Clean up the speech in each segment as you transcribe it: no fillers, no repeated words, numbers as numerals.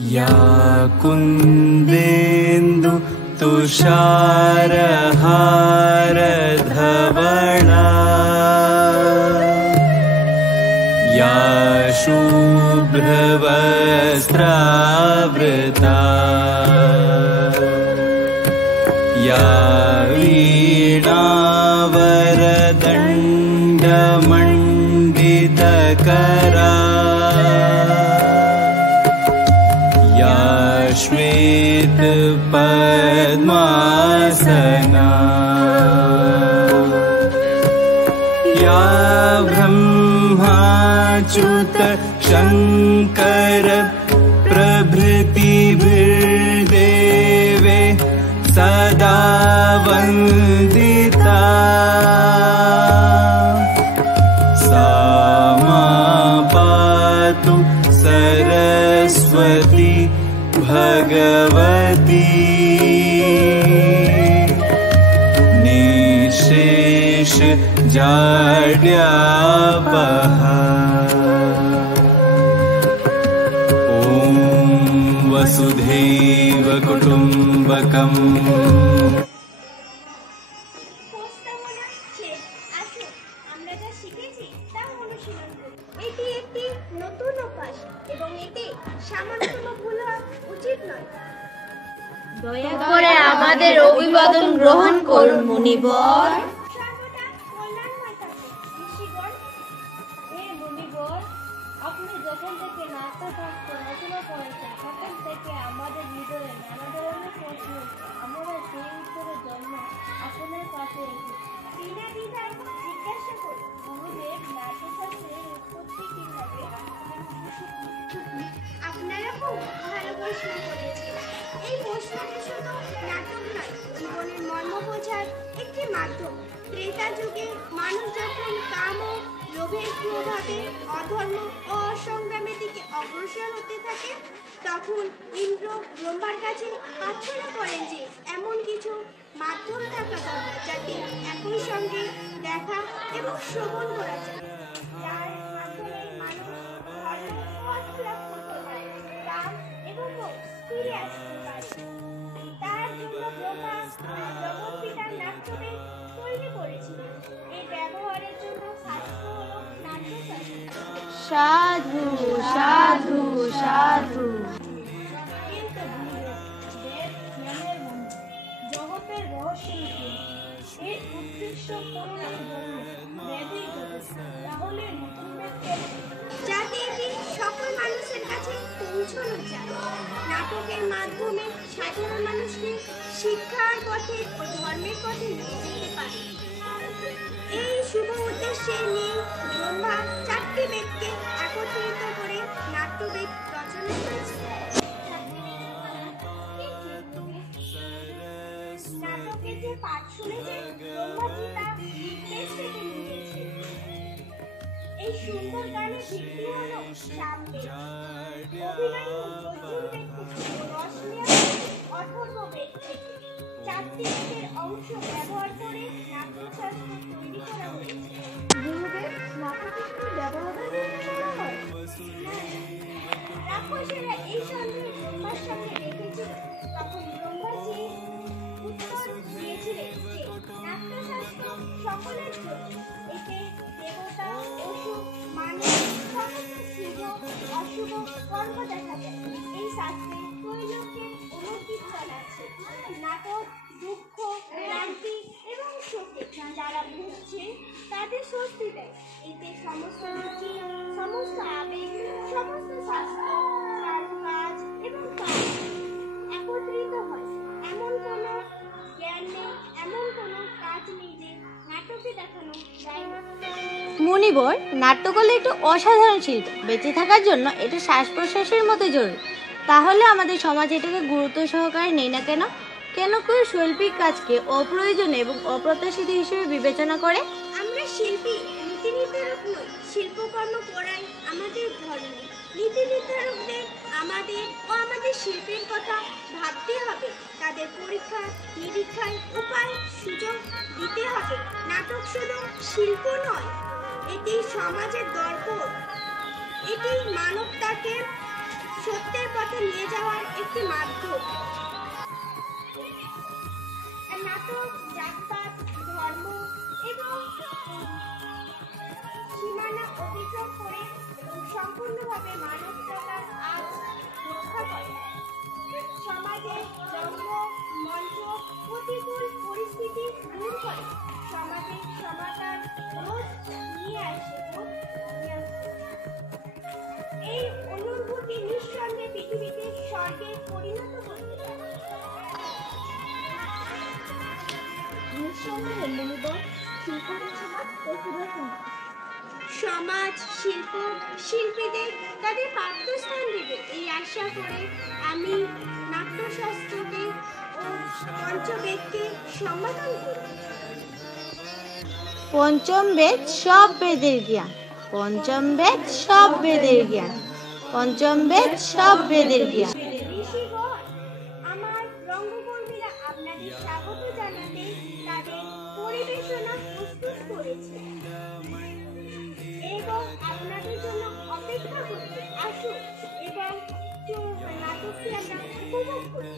या कुन्देन्दु तुषारहारधवला या शुभ्रवस्त्रावृता या वीणावरदण्डमण्डितकरा या श्वेतपद्मासना या ब्रह्माच्युत शङ्कर प्रभृतिभिर्देवे सदा वन्दिता सा मा पातु सरस्वती भगवती निःशेष जाड्यापहा। ॐ वसुधैव कुटुम्बकम्। দয়া করে আমাদের অভিবাদন গ্রহণ করুন মুনিবর। আপনি যখন থেকে নাট্যশাস্ত্র রচনা করেছেন তখন থেকে আমাদের হৃদয়ে নানা ধরনের প্রশ্ন, আমরা সেই উত্তরের জন্য আপনার কাছে জিজ্ঞাসা করি, গুরুদেব নাট্যশাস্ত্রের উৎপত্তি কিভাবে? আপনারা খুব ভালো প্রশ্ন করেছেন। এই প্রশ্নটি শুধু নাটক নয়, জীবনের মর্ম বোঝার একটি মাধ্যম। ত্রেতা যুগে মানুষ যখন কাম ও লোভের প্রভাবে অধর্ম ও অসংগ্রামের দিকে অগ্রসর হতে থাকে, তখন ইন্দ্র ব্রহ্মার কাছে প্রার্থনা করেন যে এমন কিছু মাধ্যম থাকা দরকার যাতে একই সঙ্গে দেখা এবং শ্রবণ করা যায়, যার মাধ্যমে মানুষ ফিরে আসতে পারে। তার জন্য ব্রহ্মা জগৎ পিতার নাট্যবেদ তৈরি করেছিলেন। এই ব্যবহারের জন্য শাস্ত্র হলো নাট্যশাস্ত্র। সাধু সাধু সাধু। কিন্তু বেদ জ্ঞানের মন্ত্র, জগতের রহস্য এর উদ্দেশ্য পূরণের জন্য বেদই যথেষ্ট। তাহলে নতুন বেদ কেন? যাতে এটি সকল মানুষের কাছে পৌঁছানো যায়। নাটকের মাধ্যমে সাধারণ মানুষকে শিক্ষার পথে ও ধর্মের পথে নিয়ে যেতে পারে। এই শুভ উদ্দেশ্যে নিয়ে ব্রহ্মা 4টি বেদকে একত্রিত করে নাট্যবেদ রচনা করেছেন। নাটকের যে পাঠ শুনেছেন ব্রহ্মাজি তা নির্দেশ থেকে নিয়েছেন। এই সুন্দর গানের ভিত্তি হলো সামবেদ, অভিনয় অর্জুন বেদ থেকে ও রসনিয়া অথর্ব বেদ থেকে। 4টি বেদের অংশ ব্যবহার করে নাট্যশাস্ত্র তৈরি করা হয়েছে। গুরুদেব, নাটকে কি ব্যবহার করা হয়? রাক্ষসেরা এই সন্দেহ ব্রহ্মার সামনে রেখেছিল। তখন ব্রহ্মাজি উত্তর দিয়েছিলেন যে নাট্যশাস্ত্র সকলের জন্য। এতে দেবতা, অসুর, মানুষ সমস্ত শুভ অশুভ কর্ম দেখা যায়। এই শাস্ত্রে ত্রৈলোক্যের অনুকীর্তন আছে। নাটক দুঃখ, ক্লান্তি এবং শোকে যারা ভুগছে তাদের স্বস্তি দেয়। এতে সমস্ত রুচি, সমস্ত আবেগ, সমস্ত শাস্ত্র, কাজ এবং কাজ একত্রিত হয়। এমন কোনো জ্ঞান নেই, এমন কোনো কাজ নেই যে নাটকে দেখানো যায় না। মুনিবর, নাট্যকলা একটু অসাধারণ শিল্প। বেঁচে থাকার জন্য এটা শ্বাস প্রশ্বাসের মতো জরুরি। তাহলে আমাদের সমাজ এটাকে গুরুত্ব সহকারে নেই না কেন? কেন কেউ শৈল্পিক কাজকে অপ্রয়োজনীয় এবং অপ্রত্যাশিত হিসেবে বিবেচনা করে? আমরা শিল্পী, নীতি নির্ধারক নই। শিল্পকর্ম করাই আমাদের ধর্ম। নীতি নির্ধারকদের আমাদের ও আমাদের শিল্পের কথা ভাবতে হবে। তাদের পরীক্ষা নিরীক্ষার উপায় সুযোগ দিতে হবে। নাটক শুধু শিল্প নয়, এটি সমাজের দর্পণ। এটি মানবতাকে সত্যের পথে নিয়ে যাওয়ার একটি মাধ্যম। নাটক জাতপাত, ধর্ম এবং সীমানা অতিক্রম করে এবং সম্পূর্ণভাবে মানবতার আজ রক্ষা করে। সমাজে জন্ম মঞ্চ প্রতিকূল পরিস্থিতি দূর করে, সমাজে সমাধান রোধ নিয়ে আসে। এই অনুভূতি নিঃসন্দেহে পৃথিবীতে স্বর্গে পরিণত করতে পারে। নিঃসন্দেহে মূল্যবোধ শিল্প সমাজ ও পুরাতন সমাজ শিল্প শিল্পীদের তাদের পাঠ্যস্থান দেবে এই আশা করে আমি নাট্যশাস্ত্রকে ও পঞ্চবেদকে সম্বোধন করি। পঞ্চম বেদ সব বেদের জ্ঞান, পঞ্চম বেদ সব বেদের জ্ঞান, পঞ্চম বেদ সব বেদের জ্ঞান। ঋষিগণ, আমার রঙ্গকর্মীরা আপনাদের স্বাগত জানাতে তাদের পরিবেশনা প্রস্তুত করেছে এবং আপনাদের জন্য অপেক্ষা করছে। আসুন এবং নাটকটি আমরা উপভোগ করি।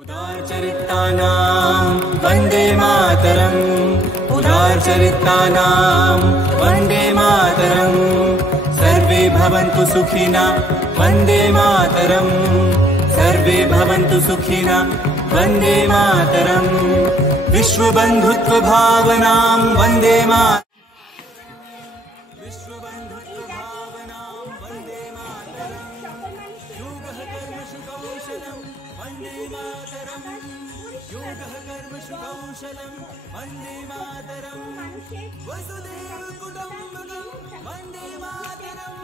उदारचरितानां वन्दे मातरम्, उदारचरितानां वन्दे मातरम्, सर्वे भवन्तु सुखिना वन्दे मातरम्, सर्वे भवन्तु सुखिना वन्दे मातरम्, विश्वबन्धुत्वभावनां वन्दे मातरम्, विश्वबन्धुत्वभावनां वन्दे मातरम्, योगः कर्मसु कौशलं वन्दे मातरम्, योगः कर्मसु कौशलं वन्दे मातरम्, वसुदेव कुटुम्बकं वन्दे मातरम्।